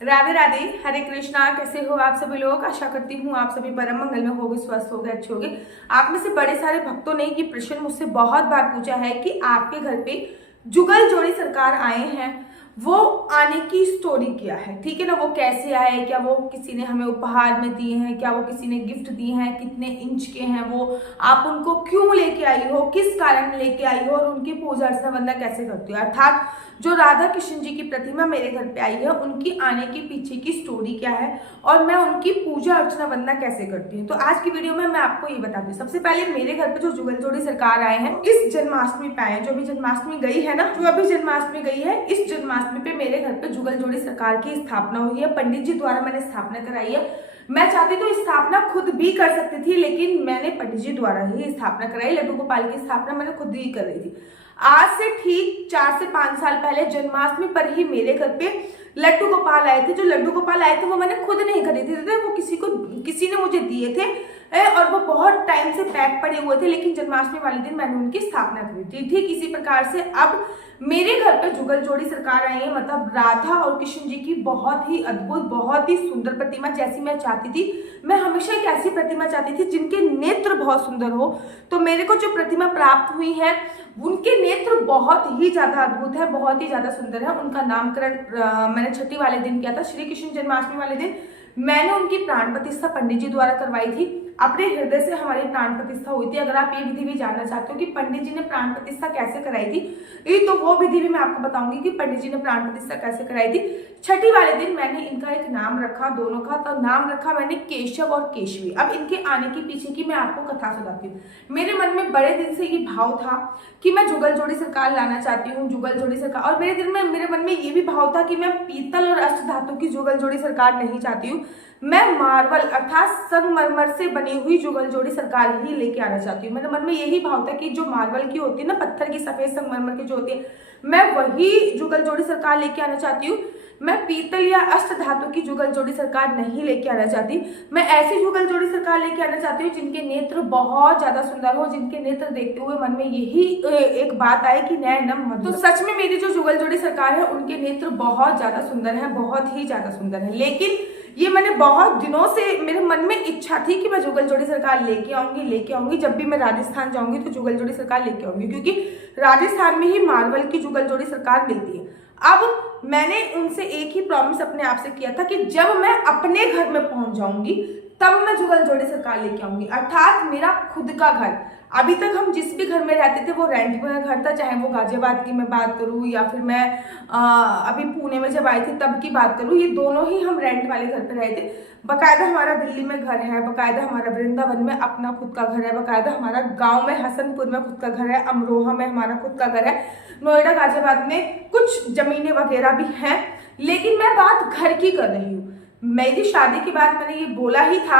राधे राधे, हरे कृष्णा। कैसे हो आप सभी लोग? आशा करती हूँ आप सभी परम मंगल में होगे, स्वस्थ होगे, अच्छे होगे। आप में से बड़े सारे भक्तों ने ये प्रश्न मुझसे बहुत बार पूछा है कि आपके घर पे जुगल जोड़ी सरकार आए हैं, वो आने की स्टोरी क्या है। ठीक है ना, वो कैसे आए, क्या वो किसी ने हमें उपहार में दिए हैं, क्या वो किसी ने गिफ्ट दिए हैं, कितने इंच के हैं वो, आप उनको क्यों लेके आई हो, किस कारण लेके आई हो, और उनकी पूजा अर्चना वंदना कैसे करती हो। अर्थात जो राधा कृष्ण जी की प्रतिमा मेरे घर पे आई है, उनकी आने के पीछे की स्टोरी क्या है और मैं उनकी पूजा अर्चना वंदना कैसे करती हूँ। तो आज की वीडियो में मैं आपको ये बताती हूँ। सबसे पहले मेरे घर पे जो जुगल जोड़ी सरकार आए हैं इस जन्माष्टमी पे आए, जो अभी जन्माष्टमी गई है ना, जो अभी जन्माष्टमी गई है, इस जन्माष्टमी पे मेरे घर पे जुगल जोड़ी सरकार की स्थापना हुई है। पंडित जी द्वारा मैंने स्थापना कराई है। मैं चाहती तो स्थापना खुद भी कर सकती थी, लेकिन मैंने पंडित जी द्वारा ही स्थापना कराई। लड्डू गोपाल की स्थापना मैंने खुद ही कर रही थी। आज से ठीक 4 से 5 साल पहले जन्माष्टमी पर ही मेरे घर पे लड्डू गोपाल आए थे। जो लड्डू गोपाल आए थे वो मैंने खुद नहीं खरीदे थे, वो किसी ने मुझे दिए थे और वो बहुत टाइम से पैक पड़े हुए थे, लेकिन जन्माष्टमी वाले दिन मैंने उनकी स्थापना करी थी। ठीक इसी प्रकार से अब मेरे घर पे जुगल जोड़ी सरकार आई है, मतलब राधा और कृष्ण जी की बहुत ही अद्भुत, बहुत ही सुंदर प्रतिमा, जैसी मैं चाहती थी। मैं हमेशा एक ऐसी प्रतिमा चाहती थी जिनके नेत्र बहुत सुंदर हो। तो मेरे को जो प्रतिमा प्राप्त हुई है उनके नेत्र बहुत ही ज्यादा अद्भुत है, बहुत ही ज्यादा सुंदर है। उनका नामकरण मैंने छठी वाले दिन किया था, श्री कृष्ण जन्माष्टमी वाले दिन मैंने उनकी प्राण प्रतिष्ठा पंडित जी द्वारा करवाई थी। अपने हृदय से हमारी प्राण प्रतिष्ठा हुई थी। अगर आप ये विधि भी जानना चाहते हो कि पंडित जी ने प्राण प्रतिष्ठा कैसे कराई थी, तो वो विधि भी मैं आपको बताऊंगी कि पंडित जी ने प्राण प्रतिष्ठा कैसे कराई थी। छठी वाले दिन मैंने इनका एक नाम रखा, दोनों का। तो नाम रखा मैंने केशव और केशवी। अब इनके आने के पीछे की मैं आपको कथा सुनाती हूँ। मेरे मन में बड़े दिन से ये भाव था कि मैं जुगल जोड़ी सरकार लाना चाहती हूँ, जुगल जोड़ी सरकार। और मेरे मन में ये भी भाव था कि मैं पीतल और अष्ट धातु की जुगल जोड़ी सरकार नहीं चाहती हूँ, मैं मार्बल अर्थात संगमरमर से बनी हुई जुगल जोड़ी सरकार ही लेके आना चाहती हूँ। मेरे मन में यही भाव था कि जो मार्बल की होती है ना, पत्थर की, सफेद संगमरमर की जो होती है, मैं वही जुगल जोड़ी सरकार लेके आना चाहती हूँ। मैं पीतल या अष्ट धातु की जुगल जोड़ी सरकार नहीं लेके आना चाहती। मैं ऐसी जुगल जोड़ी सरकार लेके आना चाहती हूँ जिनके नेत्र बहुत ज्यादा सुंदर हो, जिनके नेत्र देखते हुए मन में यही एक बात आए कि नैनम मधुर। तो सच में मेरी जो जुगल जोड़ी सरकार है उनके नेत्र बहुत ज्यादा सुंदर है, बहुत ही ज्यादा सुंदर है। लेकिन ये मैंने बहुत दिनों से, मेरे मन में इच्छा थी कि मैं जुगल जोड़ी सरकार लेके आऊंगी। जब भी मैं राजस्थान जाऊंगी तो जुगल जोड़ी सरकार लेके आऊंगी, क्योंकि राजस्थान में ही मार्बल की जुगल जोड़ी सरकार मिलती है। अब मैंने उनसे एक ही प्रॉमिस अपने आप से किया था कि जब मैं अपने घर में पहुंच जाऊंगी तब मैं जुगल जोड़ी सरकार लेके आऊंगी, अर्थात मेरा खुद का घर। अभी तक हम जिस भी घर में रहते थे वो रेंट में घर था, चाहे वो गाजियाबाद की मैं बात करूं या फिर मैं अभी पुणे में जब आई थी तब की बात करूं, ये दोनों ही हम रेंट वाले घर पे रहे थे। बकायदा हमारा दिल्ली में घर है, बकायदा हमारा वृंदावन में अपना खुद का घर है, बकायदा हमारा गांव में हसनपुर में खुद का घर है, अमरोहा में हमारा खुद का घर है, नोएडा गाजियाबाद में कुछ जमीनें वगैरह भी हैं। लेकिन मैं बात घर की कर रही हूँ। मेरी शादी के बाद मैंने ये बोला ही था,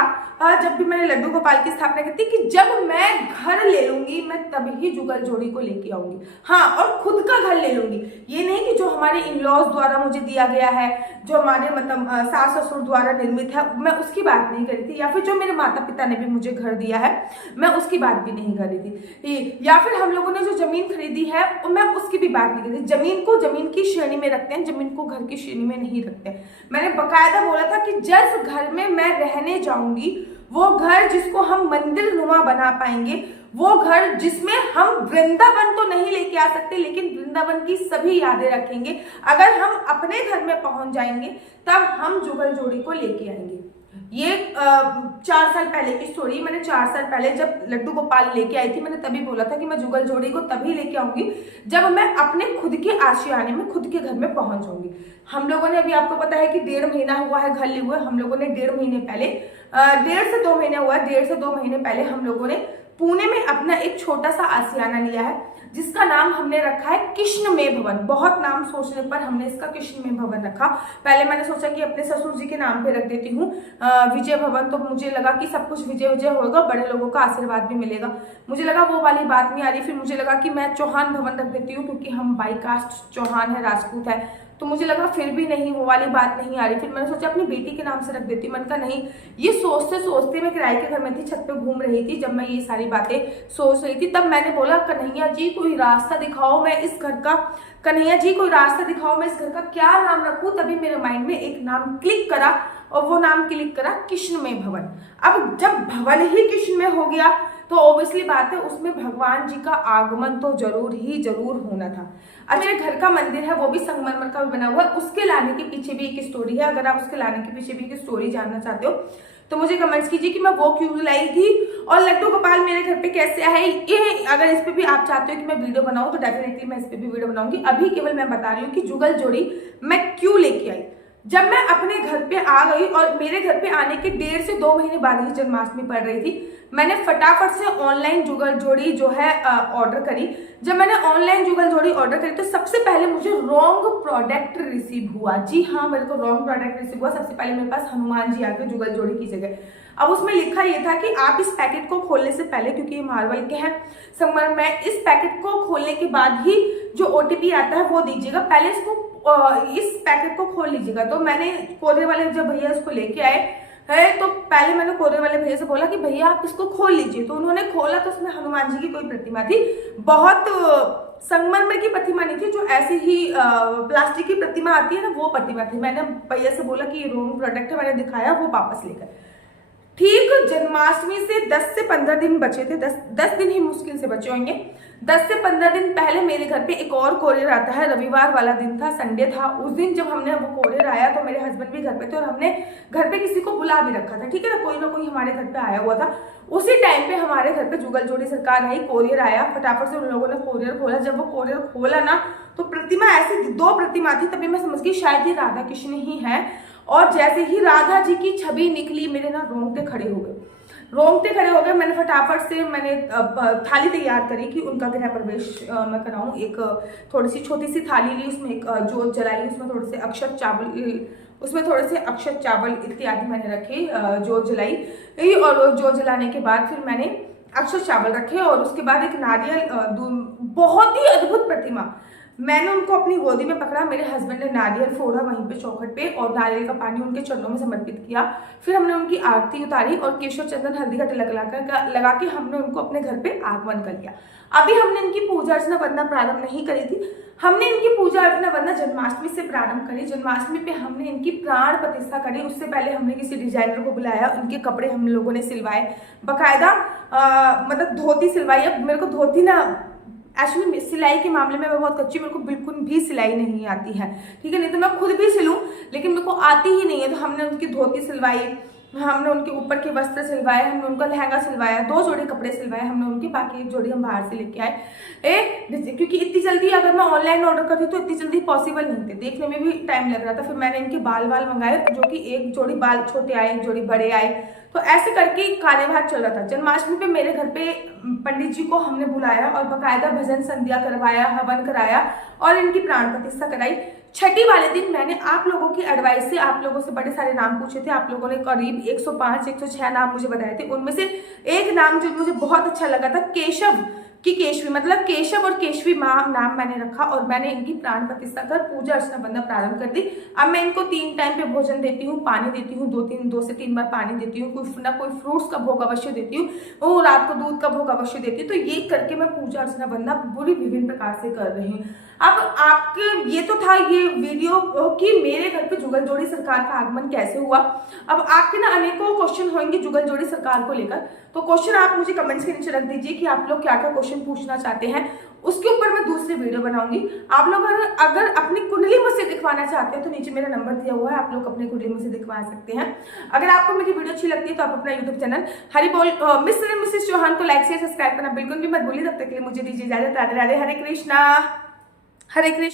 जब भी मैंने लड्डू गोपाल की स्थापना की थी, कि जब मैं घर ले लूंगी मैं तभी ही जुगल जोड़ी को लेके आऊंगी। हाँ, और खुद का घर ले लूंगी, ये नहीं कि जो हमारे इन लॉज द्वारा मुझे दिया गया है, जो हमारे मतलब सास ससुर द्वारा निर्मित है, मैं उसकी बात नहीं करी थी। या फिर जो मेरे माता पिता ने भी मुझे घर दिया है, मैं उसकी बात भी नहीं करी थी। या फिर हम लोगों ने जो जमीन खरीदी है मैं उसकी भी बात नहीं करी। जमीन को जमीन की श्रेणी में रखते हैं, जमीन को घर की श्रेणी में नहीं रखते। मैंने बकायदा बोला था कि जिस घर में मैं रहने जाऊंगी वो घर जिसको हम मंदिर नुमा बना पाएंगे, वो घर जिसमें हम वृंदावन तो नहीं लेके आ सकते लेकिन वृंदावन की सभी यादें रखेंगे। अगर हम अपने घर में पहुंच जाएंगे तब हम जुगल जोड़ी को लेके आएंगे। ये 4 साल पहले की स्टोरी। मैंने 4 साल पहले जब लड्डू गोपाल लेके आई थी, मैंने तभी बोला था कि मैं जुगल जोड़ी को तभी लेके आऊंगी जब मैं अपने खुद के आशियाने में, खुद के घर में पहुंच जाऊंगी। हम लोगों ने, अभी आपको पता है कि 1.5 महीना हुआ है घर लिए हुए। हम लोगों ने 1.5 महीने पहले, 1.5 से 2 महीने हुआ, 1.5 से 2 महीने पहले हम लोगों ने पुणे में अपना एक छोटा सा आशियाना लिया है, जिसका नाम हमने रखा है कृष्णमय भवन। बहुत नाम सोचने पर हमने इसका कृष्णमय भवन रखा। पहले मैंने सोचा कि अपने ससुर जी के नाम पे रख देती हूँ विजय भवन, तो मुझे लगा कि सब कुछ विजय विजय होगा, बड़े लोगों का आशीर्वाद भी मिलेगा। मुझे लगा वो वाली बात नहीं आ रही। फिर मुझे लगा कि मैं चौहान भवन रख देती हूँ, क्योंकि हम बाई कास्ट चौहान है, राजपूत है, तो मुझे लगा फिर भी नहीं, वो वाली बात नहीं आ रही। फिर मैंने सोचा अपनी बेटी के नाम से रख देती। मैंने कहा नहीं। ये सोचते सोचते मैं किराए के घर में थी, छत पे घूम रही थी, जब मैं ये सारी बातें सोच रही थी, तब मैंने बोला कन्हैया जी कोई रास्ता दिखाओ, मैं इस घर का, कन्हैया जी कोई रास्ता दिखाओ, मैं इस घर का क्या नाम रखूं। तभी मेरे माइंड में एक नाम क्लिक करा, और वो नाम क्लिक करा कृष्णमय भवन। अब जब भवन ही कृष्ण में हो गया तो ऑब्वियसली बात है उसमें भगवान जी का आगमन तो जरूर होना था। अब मेरे घर का मंदिर है, वो भी संगमरमर का बना हुआ है, उसके लाने के पीछे भी एक स्टोरी है। अगर आप उसके लाने के पीछे भी एक स्टोरी जानना चाहते हो तो मुझे कमेंट्स कीजिए कि मैं वो क्यों लाई थी, और लड्डू गोपाल मेरे घर पे कैसे आए। ये अगर इस पे भी आप चाहते हो कि मैं वीडियो बनाऊं तो डेफिनेटली मैं इस पे भी वीडियो बनाऊंगी। अभी केवल मैं बता रही हूँ कि जुगल जोड़ी मैं क्यों लेके आई। जब मैं अपने घर पे आ गई और मेरे घर पे आने के 1.5 से 2 महीने बाद ही जन्माष्टमी पड़ रही थी, मैंने फटाफट से ऑनलाइन जुगल जोड़ी जो है ऑर्डर करी। जब मैंने ऑनलाइन जुगल जोड़ी ऑर्डर करी तो सबसे पहले मुझे रॉन्ग प्रोडक्ट रिसीव हुआ। जी हाँ, मेरे को रॉन्ग प्रोडक्ट रिसीव हुआ। सबसे पहले मेरे पास हनुमान जी आ गए जुगल जोड़ी की जगह। अब उसमें लिखा ये था कि आप इस पैकेट को खोलने से पहले, क्योंकि ये मार्बल के हैं संगमरमर में, इस पैकेट को खोलने के बाद ही जो OTP आता है वो दीजिएगा, पहले इसको इस पैकेट को खोल लीजिएगा। तो मैंने कोरियर वाले जब भैया इसको लेके आए है तो पहले मैंने कोरियर वाले भैया से बोला कि भैया आप इसको खोल लीजिए। तो उन्होंने खोला तो उसमें हनुमान जी की कोई प्रतिमा थी, बहुत संगमरमर की प्रतिमा नहीं थी, जो ऐसी ही प्लास्टिक की प्रतिमा आती है ना, वो प्रतिमा थी। मैंने भैया से बोला कि ये रॉन्ग प्रोडक्ट है, मैंने दिखाया, वो वापस लेकर। ठीक जन्माष्टमी से 10 से 15 दिन बचे थे, 10 दिन ही मुश्किल से बचे होंगे। 10 से 15 दिन पहले मेरे घर पे एक और कोरियर आता है। रविवार वाला दिन था, संडे था। उस दिन जब हमने वो कोरियर आया तो मेरे हस्बैंड भी घर पे थे और हमने घर पे किसी को बुला भी रखा था, ठीक है ना कोई हमारे घर पे आया हुआ था। उसी टाइम पे हमारे घर पे जुगल जोड़ी सरकार आई, कोरियर आया, फटाफट से उन लोगों ने कोरियर खोला। जब वो कोरियर खोला ना तो प्रतिमा ऐसी 2 प्रतिमा थी, तभी मैं समझ गई शायद ही राधा कृष्ण ही है। और जैसे ही राधा जी की छवि निकली, मेरे ना रोंगटे खड़े हो गए। मैंने फटाफट से थाली तैयार करी कि उनका गृह प्रवेश मैं कराऊं। एक थोड़ी सी छोटी सी थाली ली, उसमें एक जोत जलाई, उसमें थोड़े से अक्षत चावल इत्यादि मैंने रखे, जोत जलाई। और जोत जलाने के बाद फिर मैंने अक्षत चावल रखे और उसके बाद एक नारियल, बहुत ही अद्भुत प्रतिमा, मैंने उनको अपनी गोदी में पकड़ा। मेरे हस्बैंड ने नारियल फोड़ा वहीं पे चौखट पे और नारियल का पानी उनके चरणों में समर्पित किया। फिर हमने उनकी आरती उतारी और केशव चंदन हल्दी का तिलक लगा के हमने उनको अपने घर पे आगमन कर लिया। अभी हमने इनकी पूजा अर्चना वंदना प्रारंभ नहीं करी थी, हमने इनकी पूजा अर्चना वंदना जन्माष्टमी से प्रारंभ करी। जन्माष्टमी पे हमने इनकी प्राण प्रतिष्ठा करी। उससे पहले हमने किसी डिजाइनर को बुलाया, उनके कपड़े हम लोगों ने सिलवाए, बकायदा मतलब धोती सिलवाई। अब मेरे को धोती ना, एक्चुअली सिलाई के मामले में मैं बहुत कच्ची, मेरे को बिल्कुल भी सिलाई नहीं आती है, ठीक है। नहीं तो मैं खुद भी सिलूं, लेकिन मेरे को आती ही नहीं है। तो हमने उनकी धोती सिलवाई, हमने उनके ऊपर के वस्त्र सिलवाए, हमने उनका लहंगा सिलवाया, 2 जोड़े कपड़े सिलवाए हमने उनके, बाकी 1 जोड़ी हम बाहर से लेके आए। क्योंकि इतनी जल्दी अगर मैं ऑनलाइन ऑर्डर करती तो इतनी जल्दी पॉसिबल नहीं थे, देखने में भी टाइम लग रहा था। फिर मैंने इनके बाल मंगाए, जो कि 1 जोड़ी बाल छोटे आए, 1 जोड़ी बड़े आए। तो ऐसे करके कार्यभार चल रहा था। जन्माष्टमी पे मेरे घर पे पंडित जी को हमने बुलाया और बकायदा भजन संध्या करवाया, हवन कराया और इनकी प्राण प्रतिष्ठा कराई। छठी वाले दिन मैंने आप लोगों की एडवाइस से, आप लोगों से बड़े सारे नाम पूछे थे, आप लोगों ने करीब 105-106 नाम मुझे बताए थे। उनमें से एक नाम जो मुझे बहुत अच्छा लगा था, केशव की केशवी, मतलब केशव और केशवी नाम मैंने रखा और मैंने इनकी प्राण प्रतिष्ठा कर पूजा अर्चना वंदना प्रारंभ कर दी। अब मैं इनको 3 टाइम पे भोजन देती हूँ, पानी देती हूँ, 2 से 3 बार पानी देती हूँ, कोई फ्रूट्स का भोग अवश्य देती हूँ और रात को दूध का भोग अवश्य देती हूँ। तो ये करके मैं पूजा अर्चना वंदना पूरी विभिन्न प्रकार से कर रही हूँ। अब आपके ये तो था ये वीडियो कि मेरे घर पे जुगल जोड़ी सरकार का आगमन कैसे हुआ। अब आपके ना अनेकों क्वेश्चन होंगे जुगल जोड़ी सरकार को लेकर, तो क्वेश्चन आप मुझे कमेंट्स के नीचे रख दीजिए कि आप लोग क्या क्या क्वेश्चन पूछना चाहते हैं, उसके ऊपर मैं दूसरी वीडियो बनाऊंगी। आप लोग अगर अपनी कुंडली मुझसे दिखवाना चाहते हैं तो नीचे मेरा नंबर दिया हुआ है, आप लोग अपनी कुंडली मुझसे दिखवा सकते हैं। अगर आपको मेरी वीडियो अच्छी लगती है तो आप अपना यूट्यूब चैनल हरी बोल मिस्टर एंड मिसेस चौहान को लाइक शेयर सब्सक्राइब करना बिल्कुल भी मत भूलिए। तब तक के लिए मुझे दीजिए इजाजत। राधे राधे, हरे कृष्णा।